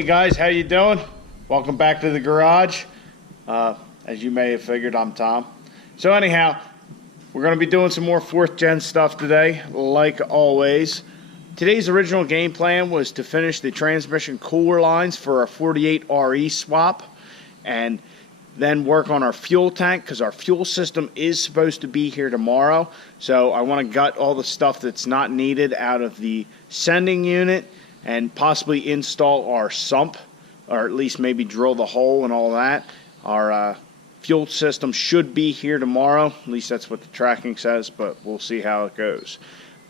Hey guys, how you doing? Welcome back to the garage. As you may have figured, I'm Tom. So anyhow, we're going to be doing some more 4th gen stuff today, like always. Today's original game plan was to finish the transmission cooler lines for our 48 RE swap, and then work on our fuel tank, because our fuel system is supposed to be here tomorrow. So I want to gut all the stuff that's not needed out of the sending unit and possibly install our sump, or at least maybe drill the hole and all that. Our fuel system should be here tomorrow, at least that's what the tracking says, but we'll see how it goes.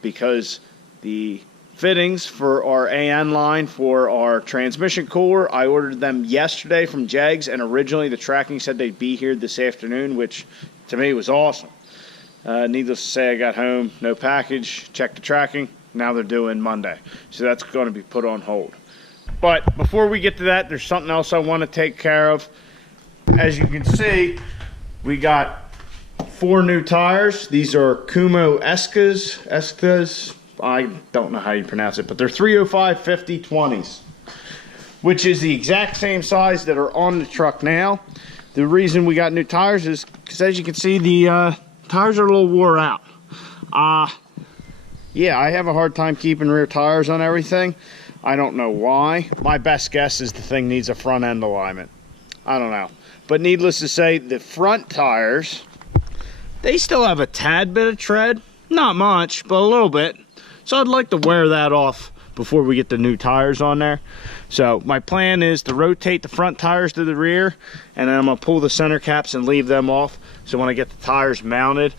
Because the fittings for our AN line for our transmission cooler, I ordered them yesterday from Jegs, and originally the tracking said they'd be here this afternoon, which to me was awesome. Needless to say, I got home, no package, checked the tracking, now they're due in Monday. So that's going to be put on hold. But before we get to that, there's something else I want to take care of. As you can see, we got 4 new tires. These are Kumo Escas. I don't know how you pronounce it, but they're 305/50/20s, which is the exact same size that are on the truck now. The reason we got new tires is because, as you can see, the tires are a little wore out. Yeah, I have a hard time keeping rear tires on everything. I don't know why. My best guess is the thing needs a front end alignment. I don't know. But needless to say, the front tires, they still have a tad bit of tread. Not much, but a little bit. So I'd like to wear that off before we get the new tires on there. So my plan is to rotate the front tires to the rear, and then I'm going to pull the center caps and leave them off. So when I get the tires mounted,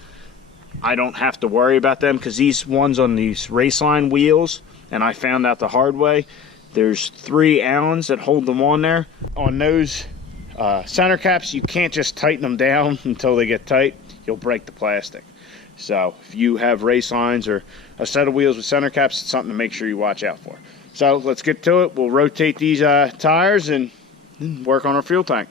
I don't have to worry about them, because these ones on these Raceline wheels, and I found out the hard way, there's 3 Allens that hold them on there. On those center caps, you can't just tighten them down until they get tight. You'll break the plastic. So if you have race lines or a set of wheels with center caps, it's something to make sure you watch out for. So let's get to it. We'll rotate these tires and work on our fuel tank.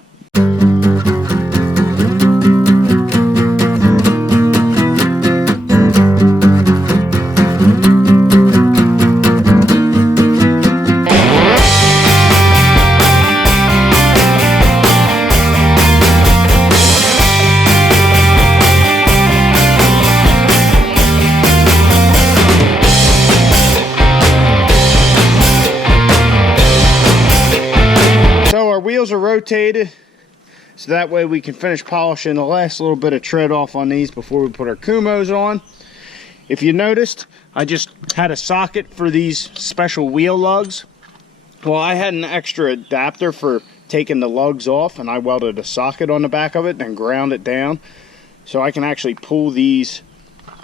Wheels are rotated, so that way we can finish polishing the last little bit of tread off on these before we put our Kumos on. If you noticed, I just had a socket for these special wheel lugs. Well, I had an extra adapter for taking the lugs off, and I welded a socket on the back of it and ground it down, so I can actually pull these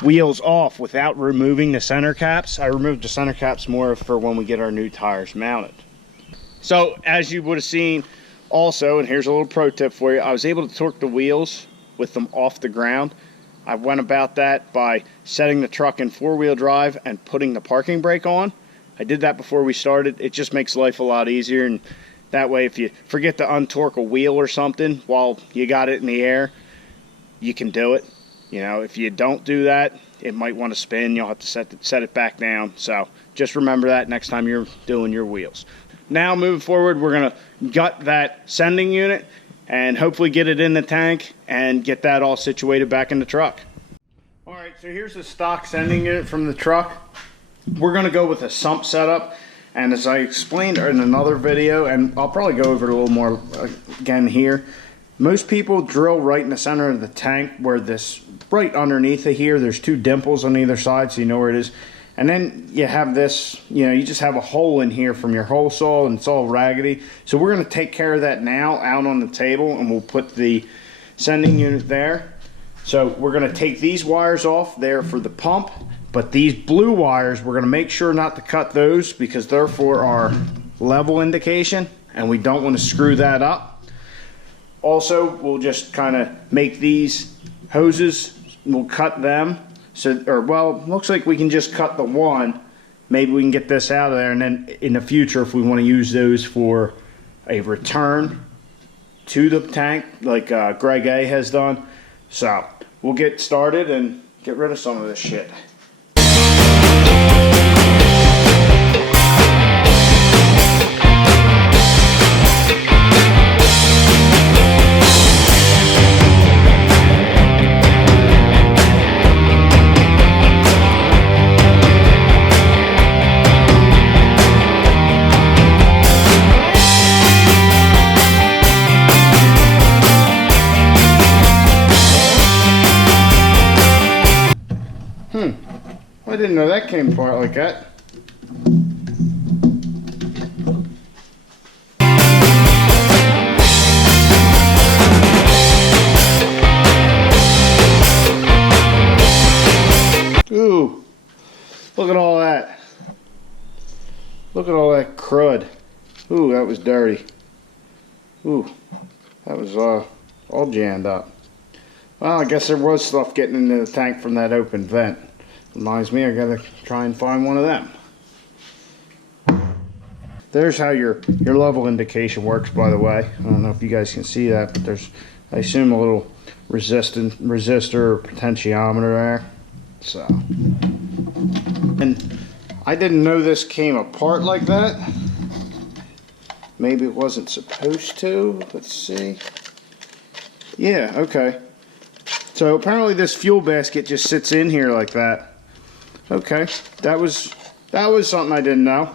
wheels off without removing the center caps. I removed the center caps more for when we get our new tires mounted. So as you would have seen also, and here's a little pro tip for you, I was able to torque the wheels with them off the ground. I went about that by setting the truck in 4-wheel drive and putting the parking brake on. I did that before we started. It just makes life a lot easier, and that way if you forget to untorque a wheel or something while you got it in the air, you can do it. You know, if you don't do that, it might want to spin. You'll have to set it back down. So just remember that next time you're doing your wheels. Now moving forward, we're going to gut that sending unit and hopefully get it in the tank and get that all situated back in the truck. Alright, so here's the stock sending unit from the truck. We're going to go with a sump setup, and as I explained in another video, and I'll probably go over it a little more again here, most people drill right in the center of the tank, where this, right underneath it here, there's 2 dimples on either side, so you know where it is. And then you have this, you know, you just have a hole in here from your hole saw, and it's all raggedy. So we're going to take care of that now out on the table, and we'll put the sending unit there. So we're going to take these wires off there for the pump, but these blue wires, we're going to make sure not to cut those, because they're for our level indication, and we don't want to screw that up. Also, we'll just kind of make these hoses, we'll cut them. So, or well, looks like we can just cut the one. Maybe we can get this out of there, and then in the future, if we want to use those for a return to the tank, like Greg A has done. So we'll get started and get rid of some of this shit. I didn't know that came apart like that. Ooh, look at all that. Look at all that crud. Ooh, that was dirty. Ooh, that was all jammed up. Well, I guess there was stuff getting into the tank from that open vent. Reminds me, I gotta try and find one of them. There's how your level indication works, by the way. I don't know if you guys can see that, but there's, I assume, a little resistor or potentiometer there. So, and I didn't know this came apart like that. Maybe it wasn't supposed to. Let's see. Yeah, okay. So apparently this fuel basket just sits in here like that. Okay, that was something I didn't know.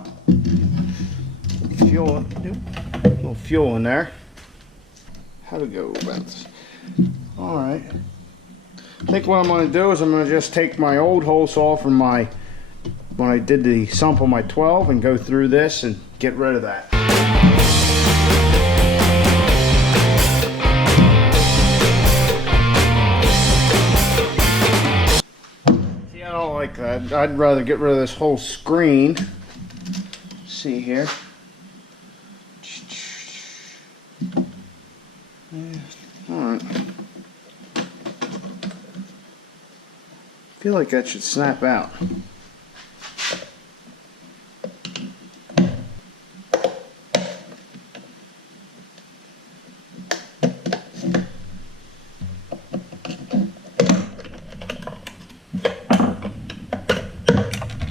Fuel, a little fuel in there. How to go about this? All right. I think what I'm going to do is I'm going to just take my old hole saw from when I did the sump on my 12 and go through this and get rid of that. See, I don't like that. I'd rather get rid of this whole screen. Let's see here. Alright. I feel like that should snap out.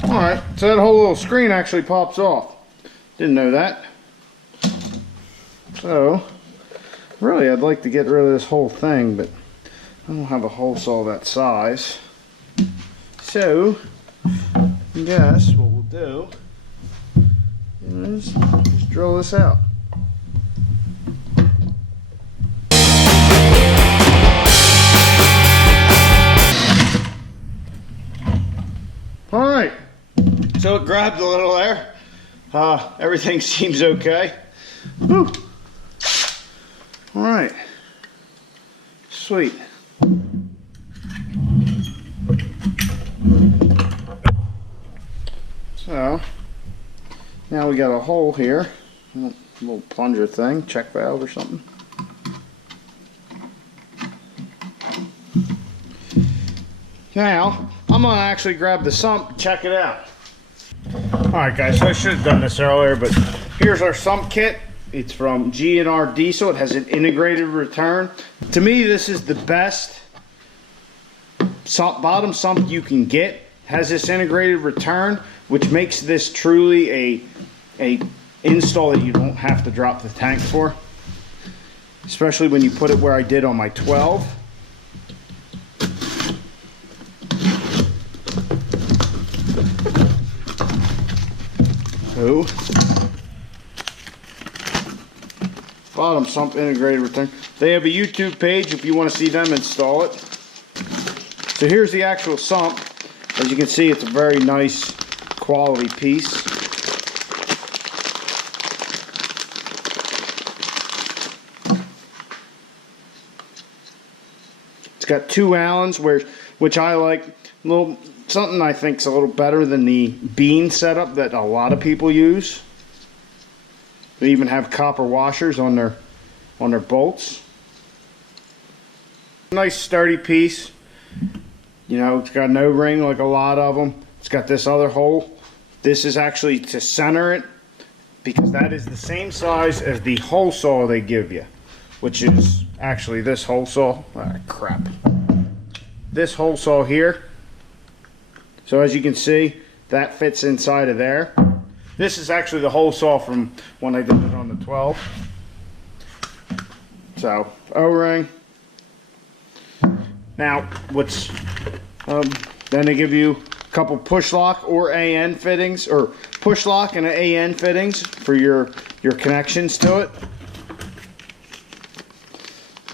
Alright, so that whole little screen actually pops off. Didn't know that. So, really I'd like to get rid of this whole thing, but I don't have a hole saw that size. So, I guess what we'll do is just drill this out. Alright, so it grabbed a little there. Everything seems okay. Whew. Alright, sweet. So, now we got a hole here, a little plunger thing, check valve or something. Now, I'm going to actually grab the sump and check it out. Alright guys, so I should have done this earlier, but here's our sump kit. It's from G&R Diesel. It has an integrated return. To me, this is the best bottom sump you can get. It has this integrated return, which makes this truly a install that you don't have to drop the tank for. Especially when you put it where I did on my 12. So, bottom sump integrated return. They have a YouTube page if you want to see them install it. So here's the actual sump. As you can see, it's a very nice quality piece. It's got 2 Allens, which I like. Something I think is a little better than the bean setup that a lot of people use. They even have copper washers on their bolts. Nice sturdy piece. You know, it's got no ring like a lot of them. It's got this other hole. This is actually to center it, because that is the same size as the hole saw they give you, which is actually this hole saw. Ah, crap. This hole saw here. So as you can see, that fits inside of there. This is actually the hole saw from when I did it on the 12. So, O-ring. Now, then they give you a couple push lock or AN fittings, or push lock and an AN fittings for your connections to it.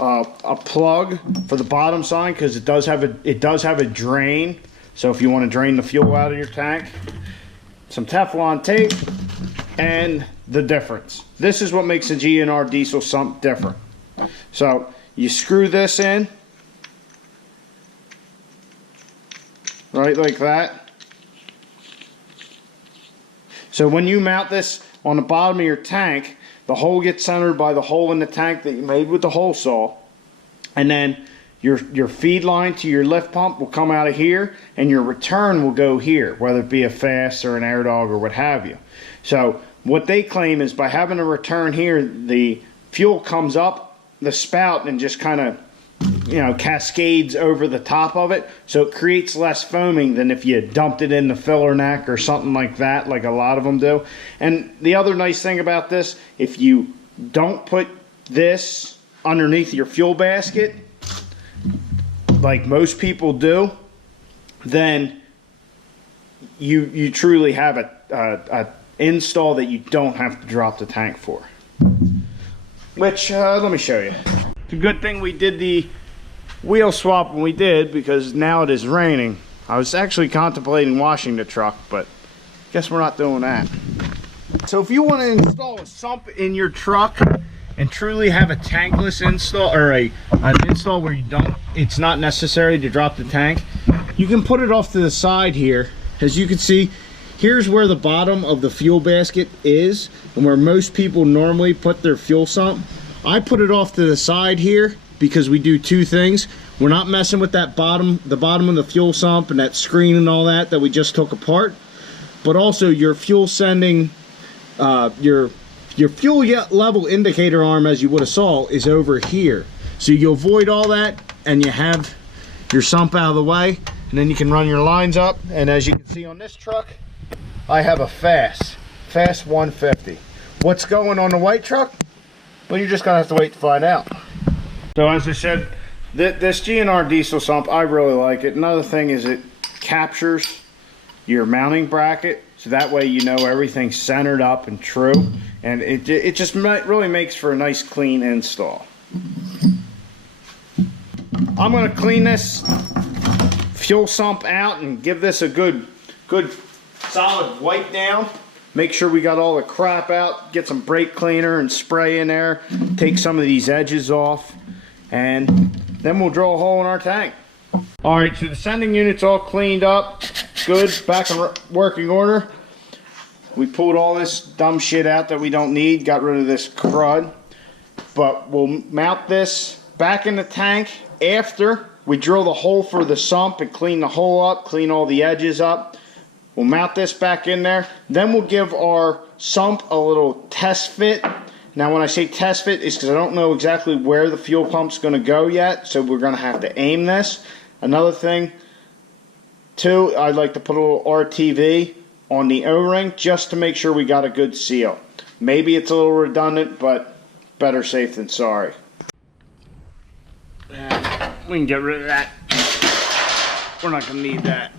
A plug for the bottom side, because it does have a drain So if you want to drain the fuel out of your tank, some Teflon tape, and the difference. This is what makes a GNR diesel sump different. So you screw this in, right like that. So when you mount this on the bottom of your tank, the hole gets centered by the hole in the tank that you made with the hole saw, and then your feed line to your lift pump will come out of here, and your return will go here, whether it be a fast or an air dog or what have you. So what they claim is by having a return here, the fuel comes up the spout and just kind of, you know, cascades over the top of it, so it creates less foaming than if you dumped it in the filler neck or something like that, like a lot of them do. And the other nice thing about this, if you don't put this underneath your fuel basket like most people do, then you truly have a install that you don't have to drop the tank for. Which let me show you. It's a good thing we did the wheel swap when we did, because now it is raining. I was actually contemplating washing the truck, but guess we're not doing that. So if you want to install a sump in your truck and truly have a tankless install, or an install where it's not necessary to drop the tank, you can put it off to the side here. As you can see, here's where the bottom of the fuel basket is, and where most people normally put their fuel sump. I put it off to the side here because we do two things. We're not messing with that the bottom of the fuel sump and that screen and all that we just took apart, but also your fuel sending, your fuel level indicator arm, as you would have saw, is over here. So you avoid all that, and you have your sump out of the way, and then you can run your lines up. And as you can see on this truck, I have a fast 150. What's going on the white truck? Well, you're just gonna have to wait to find out. So as I said, this GNR diesel sump, I really like it. Another thing is it captures your mounting bracket, so that way you know everything's centered up and true, and it just really makes for a nice clean install. I'm going to clean this fuel sump out and give this a good solid wipe down. Make sure we got all the crap out, get some brake cleaner and spray in there, take some of these edges off, and then we'll drill a hole in our tank. Alright, so the sending unit's all cleaned up, good, back in working order. We pulled all this dumb shit out that we don't need, got rid of this crud. But we'll mount this back in the tank after we drill the hole for the sump and clean the hole up, clean all the edges up. We'll mount this back in there. Then we'll give our sump a little test fit. Now when I say test fit, it's because I don't know exactly where the fuel pump's going to go yet, so we're going to have to aim this. Another thing too, I'd like to put a little RTV on the O-ring just to make sure we got a good seal. Maybe it's a little redundant, but better safe than sorry. And we can get rid of that. We're not going to need that.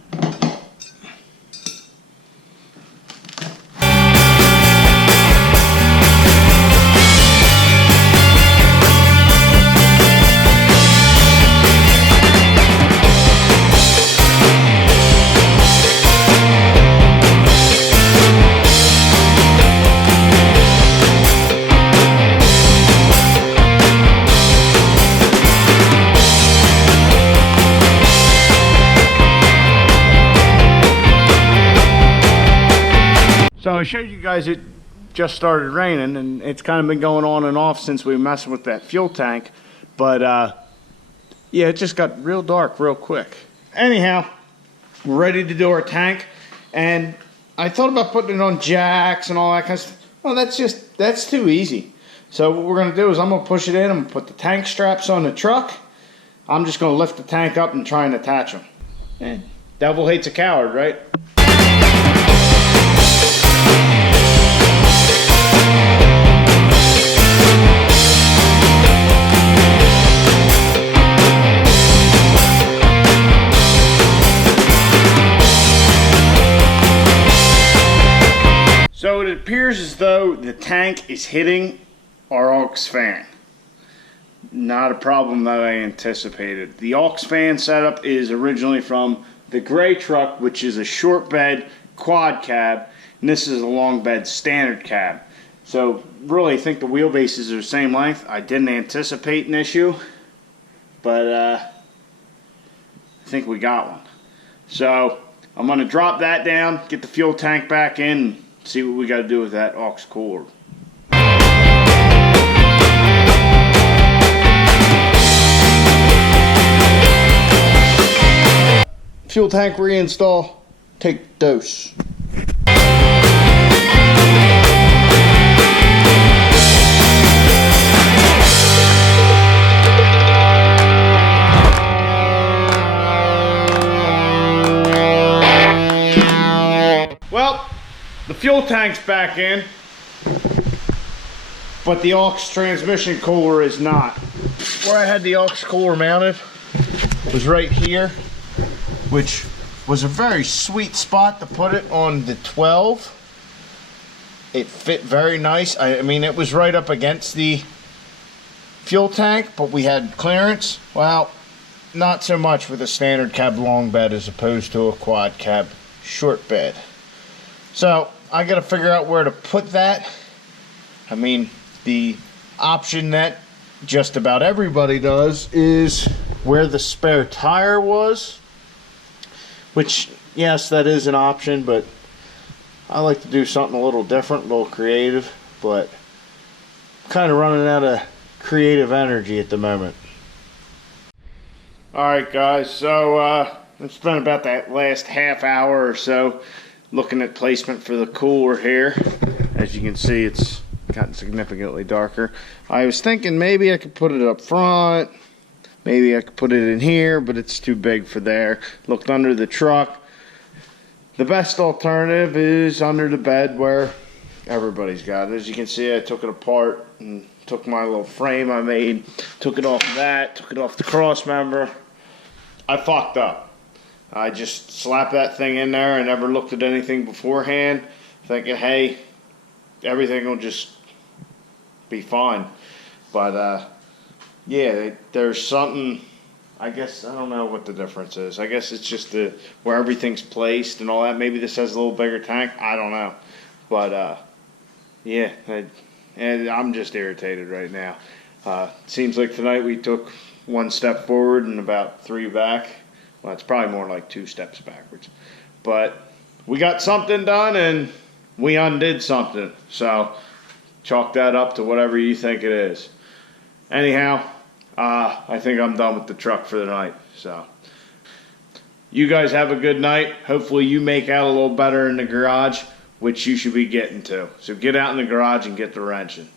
So I showed you guys it just started raining, and it's kind of been going on and off since we messed with that fuel tank. But yeah, it just got real dark real quick. Anyhow, we're ready to do our tank, and I thought about putting it on jacks and all that kind of stuff. Well, that's too easy. So what we're gonna do is I'm gonna push it in, I'm gonna put the tank straps on the truck. I'm just gonna lift the tank up and try and attach them. And devil hates a coward, right? So it appears as though the tank is hitting our aux fan. Not a problem that I anticipated. The aux fan setup is originally from the gray truck, which is a short bed quad cab, and this is a long bed standard cab. So really I think the wheelbases are the same length. I didn't anticipate an issue, but I think we got one. So I'm going to drop that down, get the fuel tank back in, and see what we got to do with that aux cooler. Fuel tank reinstall, take dose. Well, the fuel tank's back in, but the aux transmission cooler is not. Where I had the aux cooler mounted was right here, which was a very sweet spot to put it on the 12. It fit very nice. I mean, it was right up against the fuel tank, but we had clearance. Well, not so much with a standard cab long bed as opposed to a quad cab short bed. So I got to figure out where to put that. I mean, the option that just about everybody does is where the spare tire was, which, yes, that is an option, but I like to do something a little different, a little creative, but I'm kind of running out of creative energy at the moment. Alright guys, so I've spent about that last half hour or so looking at placement for the cooler here. As you can see, it's gotten significantly darker. I was thinking maybe I could put it up front, maybe I could put it in here, but it's too big for there. Looked under the truck. The best alternative is under the bed where everybody's got it. As you can see, I took it apart and took my little frame I made, took it off of that, took it off the cross member. I fucked up. I just slapped that thing in there. I never looked at anything beforehand, thinking, hey, everything will just be fine. But yeah, there's something, I guess, I don't know what the difference is. I guess it's just where everything's placed and all that. Maybe this has a little bigger tank. I don't know. But yeah, and I'm just irritated right now. Seems like tonight we took one step forward and about 3 back. Well, it's probably more like 2 steps backwards. But we got something done and we undid something. So chalk that up to whatever you think it is. Anyhow, I think I'm done with the truck for the night. So you guys have a good night. Hopefully you make out a little better in the garage, which you should be getting to. So get out in the garage and get the wrenching.